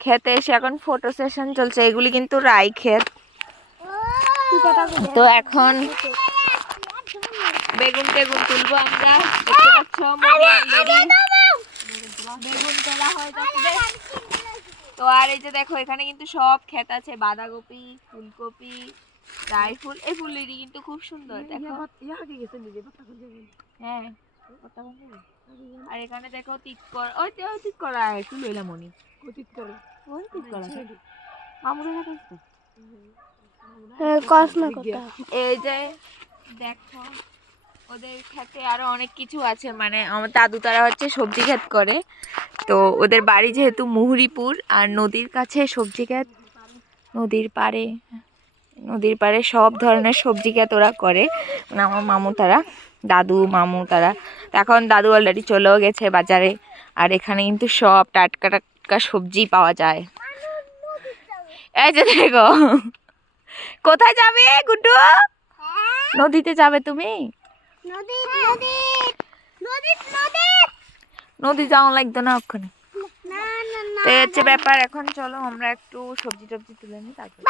খেতে এসে এখন ফটো সেশন চলছে। এগুলি কিন্তু রাই ক্ষেত। তো এখন বেগুন তুলবো আমরা। দেখতে পাচ্ছ বেগুন তোলা হয়ে যাচ্ছে। তো আর এই যে দেখো এখানে কিন্তু সব ক্ষেত আছে, বাঁধাকপি, ফুলকপি, রাই ফুল। এই ফুলটি কিন্তু খুব সুন্দর দেখো। হ্যাঁ, আর এখানে দেখো তিতকর, ওই তিতকরা একটু লইলাম মনি এই যে দেখো ওদের ক্ষেতে আরো অনেক কিছু আছে। মানে আমার দাদু তারা হচ্ছে সবজি ক্ষেত করে। তো ওদের বাড়ি যেহেতু মুহুরীপুর আর নদীর কাছে সবজি ক্ষেত, নদীর পাড়ে সব ধরনের সবজি ক্ষেত ওরা করে। মানে আমার মামু তারা, দাদু মামু তারা। এখন দাদু অলরেডি চলেও গেছে বাজারে। আর এখানে কিন্তু সব টাটকা টাটকা সবজি পাওয়া যায়। এই যে দেখো, কোথায় যাবে গুড্ডু? নদীতে যাবে তুমি? নদী যাওয়া লাগতো না ওখানে। তো হচ্ছে ব্যাপার। এখন চলো আমরা একটু সবজি টবজি তুলে নিই, তারপর